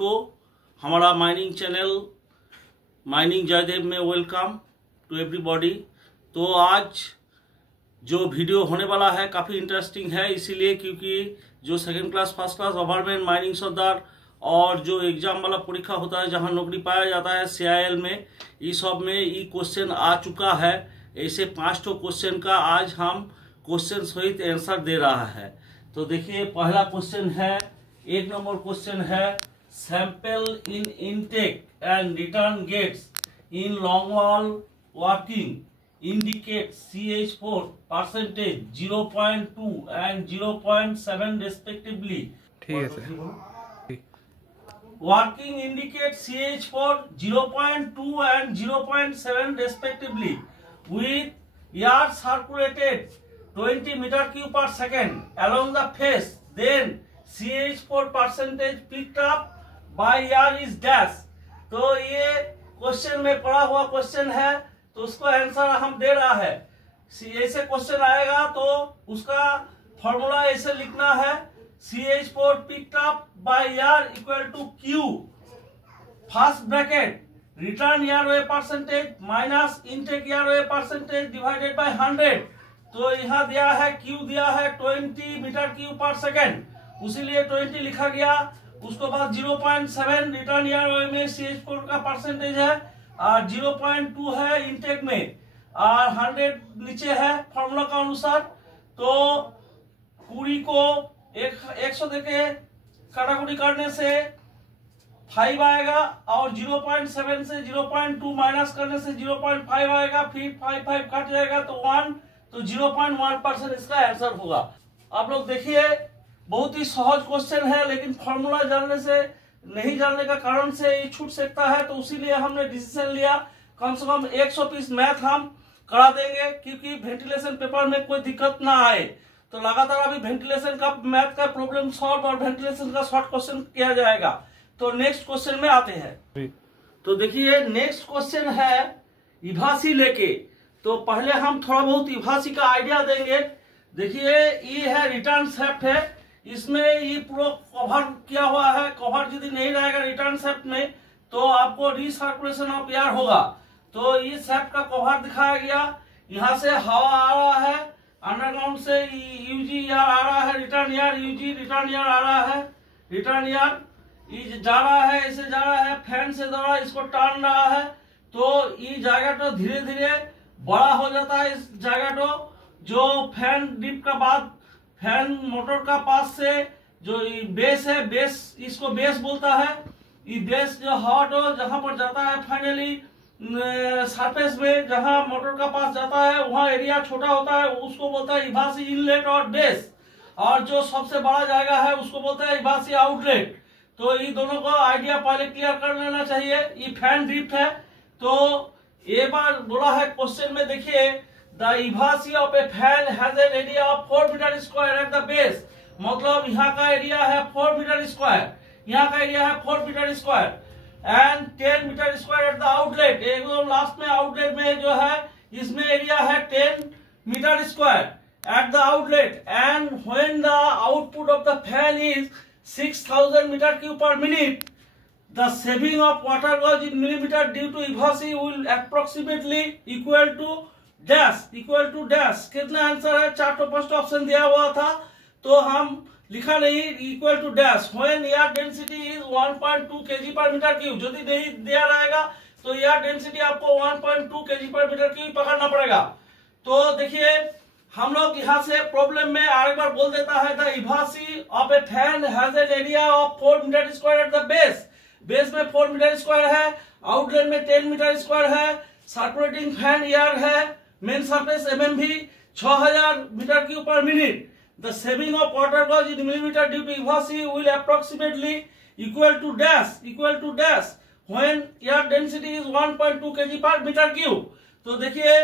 को हमारा mining channel mining Jaydev में वेलकम टू एवरीबॉडी। तो आज जो वीडियो होने वाला है काफ़ी इंटरेस्टिंग है, इसीलिए क्योंकि जो second class first class government mining sirdar और जो एग्जाम वाला परीक्षा होता है जहां नौकरी पाया जाता है CIL में, इस सब में ये क्वेश्चन आ चुका है। ऐसे 5 क्वेश्चन का आज हम क्वेश्चन सहित आंसर दे रहा है। तो देखिए पहला क्वेश्चन है, 1 नंबर क्वेश्चन है, sample in intake and return gates in long wall working indicate CH4 percentage 0.2 and 0.7 respectively. ठीक है सर। Working indicates CH4 0.2 and 0.7 respectively with air circulated 20 meter cube per second along the face. Then CH4 percentage picked up by air is dash. तो ये question में पड़ा हुआ question है, तो उसको आंसर हम दे रहा है। ऐसे क्वेश्चन आएगा तो उसका फॉर्मूला ऐसे लिखना है, CH4 picked up by air equal to Q first bracket return airway percentage minus intake airway percentage divided by 100। तो यहाँ दिया है Q दिया है 20 मीटर क्यूब पर सेकेंड, उसीलिए 20 लिखा गया। उसके बाद 0.7 रिटर्न एयरवे में CH4 का परसेंटेज है और 0.2 है इनटेक में और 100 नीचे है फॉर्मूला का अनुसार। तो पूरी को 100 देके काटाकुटी करने से 5 आएगा और 0.7 से 0.2 माइनस करने से 0.5 आएगा, फिर 5 कट जाएगा तो 1, तो 0.1% इसका आंसर होगा। आप लोग देखिए बहुत ही सहज क्वेश्चन है, लेकिन फॉर्मूला जानने से नहीं जानने का कारण से ये छूट सकता है, तो उसीलिए हमने डिसीजन लिया कम से कम 100 पीस मैथ हम करा देंगे, क्योंकि वेंटिलेशन पेपर में कोई दिक्कत ना आए। तो लगातार अभी वेंटिलेशन का मैथ का प्रॉब्लम सॉल्व और वेंटिलेशन का शॉर्ट क्वेश्चन किया जाएगा। तो नेक्स्ट क्वेश्चन में आते हैं। तो देखिए नेक्स्ट क्वेश्चन है इभासी लेके। तो पहले हम थोड़ा बहुत इभासी का आइडिया देंगे। देखिए ये है रिटर्न शेफ्ट है, इसमें ये पूरा कवर किया हुआ है। कवर यदि नहीं रहेगा रिटर्न शेफ्ट में तो आपको रिसर्कुलेशन ऑफ एयर होगा। तो ये शेफ्ट का कवर दिखाया गया, यहाँ से हवा आ रहा है, अंडरग्राउंड से यूजी एयर आ रहा है, रिटर्न एयर यूजी रिटर्न एयर आ रहा है, रिटर्न एयर ये जा रहा है, ऐसे जा रहा है, फैन से द्वारा इसको टान रहा है। तो ये जगह तो धीरे धीरे बड़ा हो जाता है। इस जगह तो जो फैन डिप का बाद फैन मोटर का पास से जो बेस है, बेस इसको बेस बोलता है। ये बेस जो हॉट हो जहां पर जाता है फाइनली सरफेस में, जहां मोटर का पास जाता है वहां एरिया छोटा होता है, उसको बोलता है इभासी इनलेट और बेस। और जो सबसे बड़ा जगह है उसको बोलते हैं इभासी आउटलेट। तो ये दोनों को आइडिया पहले क्लियर कर लेना चाहिए। ये फैन ड्रिफ्ट है। तो एक बार बोला है क्वेश्चन में, देखिए the evase of a fan has an area of 4 metre square at the base. मतलब यहाँ का एरिया है 4 मीटर स्क्वायर, यहाँ का एरिया है 4 metre square and 10 metre square at the outlet. एकदम लास्ट में आउटलेट में जो है इसमें एरिया है 10 metre square at the outlet. And when the output of the fan is 6000 metre cube per minute, the saving of water was in millimeter due to इभासी will approximately equal to dash। कितना answer है? 4 first option दिया हुआ था तो हम लिखा नहीं equal to dash. When air density is 1.2 kg per metre cube. यदि नहीं दिया रहेगा तो एयर डेंसिटी आपको 1.2 kg पर मीटर क्यूब पकड़ना पड़ेगा। तो देखिए हम लोग यहाँ से प्रॉब्लम में एक बार बोल देता है, the evase of a fan has an area of 4 metre square at the base. Base में 4 मीटर स्क्वायर है, आउटलेट में 10 मीटर स्क्वायर है, सर्कुलेटिंग फैन एयर है, main surface MMV 6000 metre cube per minute. The saving of water was in millimetre due to evase will approximately equal to dash when air density is 1.2 kg per metre cube. तो देखिए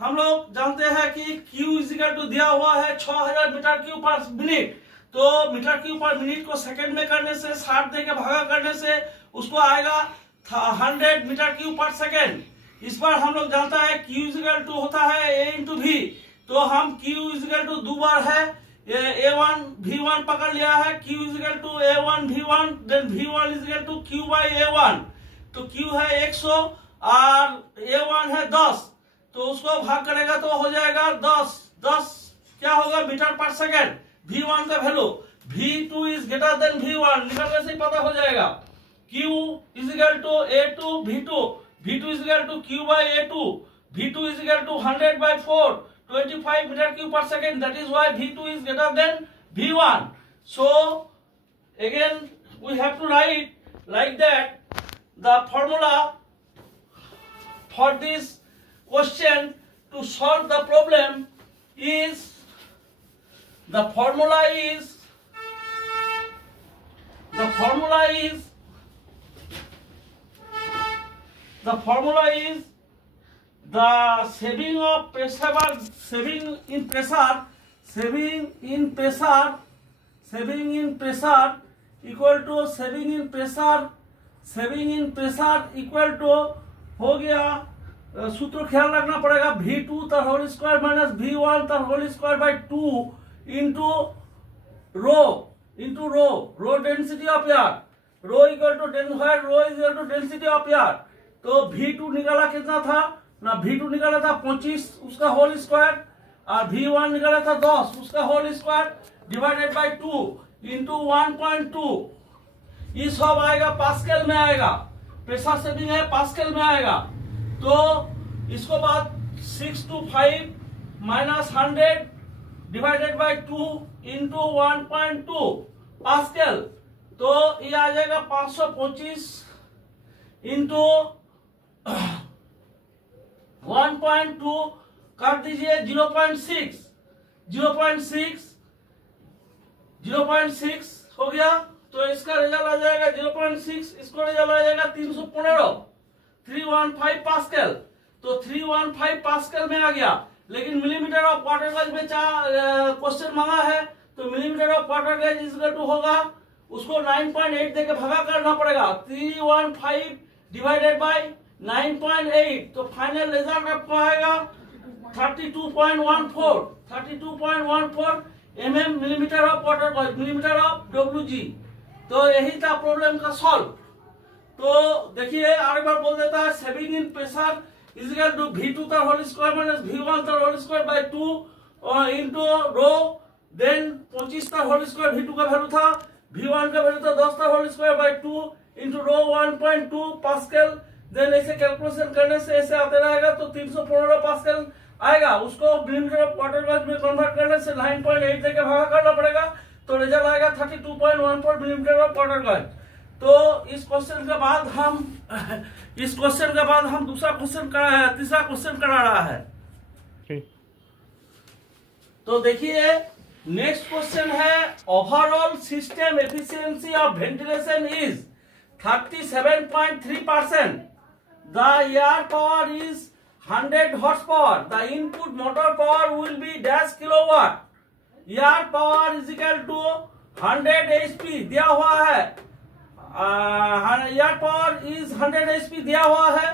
हम लोग जानते हैं कि Q equal to दिया हुआ है 6000 मीटर क्यूब पर मिनट। तो मीटर क्यूब पर मिनट को सेकंड में करने से 60 दे के भागा करने से उसको आएगा 100 मीटर क्यूब पर सेकंड। इस पर हम लोग जानता है Q इक्वल टू होता है A इंटू V। तो हम Q इक्वल टू 2 बार है A1 V1 पकड़ लिया है, Q is equal to A1 V1, then V1 is equal to Q by A1। तो Q है 100 और A1 है 10, तो उसको भाग करेगा तो हो जाएगा 10 क्या होगा मीटर पर सेकेंड। V1 का value, V2 is greater than V1, निकालने से पता हो जाएगा। Q is equal to A2 V2, V2 is equal to Q by A2, V2 is equal to 100 by 4, 25 meter cube per second. That is why V2 is greater than V1. So again we have to write like that. The formula for this question to solve the problem is, the formula is the saving in pressure equal to saving in pressure equal to हो गया। सूत्र ख्याल रखना पड़ेगा, V2 का whole square minus V1 का whole square by 2 into rho density of air, rho equal to density of air. तो V2 निकाला कितना था ना, V2 निकाला था 25 उसका होल स्क्वायर, और V1 निकाला था 10 उसका whole square divided by 2 into 1.2। ये सब आएगा पास्कल में आएगा, प्रेशर सेविंग है पास्कल में आएगा। तो इसको बाद 625 minus 100 divided by 2 into 1.2 pascal, तो ये आ जाएगा 525 इंटू 1.2 काट दीजिए 0.6 हो गया। तो इसका रिजल्ट आ जाएगा 0.6, इसको रिजल्ट आ जाएगा 315 पास्कल। तो 315 पास्कल में आ गया, लेकिन मिलीमीटर ऑफ वाटर गज में क्वेश्चन मांगा है, तो मिलीमीटर ऑफ वाटर गज इज इक्वल टू होगा, उसको 9.8 देके भागा करना पड़ेगा। 315 डिवाइडेड बाय 9.8, तो फाइनल रिजल्ट आपको आएगा 32.14 mm मिलीमीटर ऑफ वाटर गज, मिलीमीटर ऑफ WG। तो यही था प्रॉब्लम का सॉल्व। तो देखिए आगे बार बोल देता है, saving in pressure is equal to V2 का होल स्क्वायर माइनस V1 का whole square by 2 into rho, then 25 का होल स्क्वायर V2 का वैल्यू था, V1 का वैल्यू था 10 का whole square by 2 into rho 1.2 pascal. Then ऐसे कैलकुलेशन करने से ऐसे आते रहेगा, तो 315 पास्कल आएगा, उसको मिलीमीटर ऑफ वाटर गज में कन्वर्ट करने से 9.8 देके भागा करना पड़ेगा, तो रिजल्ट आएगा 32.14 मिलीमीटर ऑफ वाटर गज। तो इस क्वेश्चन के बाद हम तीसरा क्वेश्चन करा रहा है। तो देखिए नेक्स्ट क्वेश्चन है, overall system efficiency of ventilation is 37.3%. The air power is 100 horsepower. The input motor power will be dash kilowatt. Air power is equal to 100 HP दिया हुआ है, एयर पावर इज 100 HP दिया हुआ है।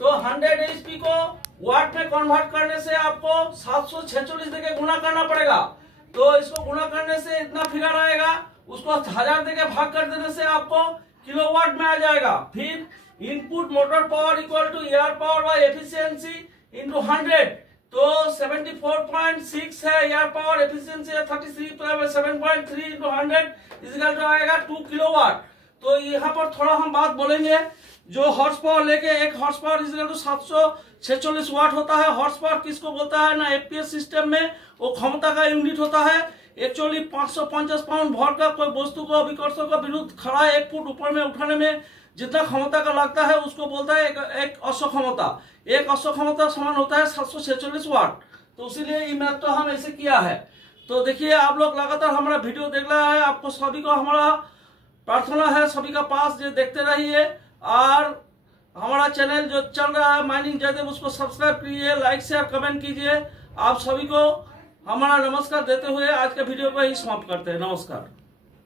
तो 100 HP को वाट में कन्वर्ट करने से आपको 746 देके गुना करना पड़ेगा। तो इसको गुना करने से इतना फिगर आएगा, उसको 1000 देके भाग कर देने से आपको किलोवाट में आ जाएगा। फिर input motor power equal to air power by efficiency into 100, तो 74.6 है एयर पावर, एफिशिएंसी है 33, तो 7.3 इंटू 100 इज इक्वल टू आएगा 2 किलोवाट। तो यहाँ पर थोड़ा हम बात बोलेंगे, जो हॉर्स पावर लेके, एक horsepower is equal to 746 watt होता है। हॉर्स पावर किसको बोलता है ना, एफपीएस सिस्टम में वो क्षमता का यूनिट होता है। एक्चुअली 550 पाउंड भर का कोई वस्तु को विकर्षण के विरुद्ध खड़ा 1 फुट ऊपर में उठाने में जितना क्षमता का लगता है उसको बोलता है एक अश्व क्षमता। एक अश्व क्षमता समान होता है 746 वाट। तो इसीलिए ये मैथ तो हम ऐसे किया है। तो देखिए आप लोग लगातार हमारा वीडियो देख रहा है, आपको सभी को हमारा प्रार्थना है सभी का पास जो देखते रहिए, और हमारा चैनल जो चल रहा है माइनिंग जयदेव उसको सब्सक्राइब कीजिए, लाइक शेयर कमेंट कीजिए। आप सभी को हमारा नमस्कार देते हुए आज के वीडियो को ही समाप्त करते हैं। नमस्कार।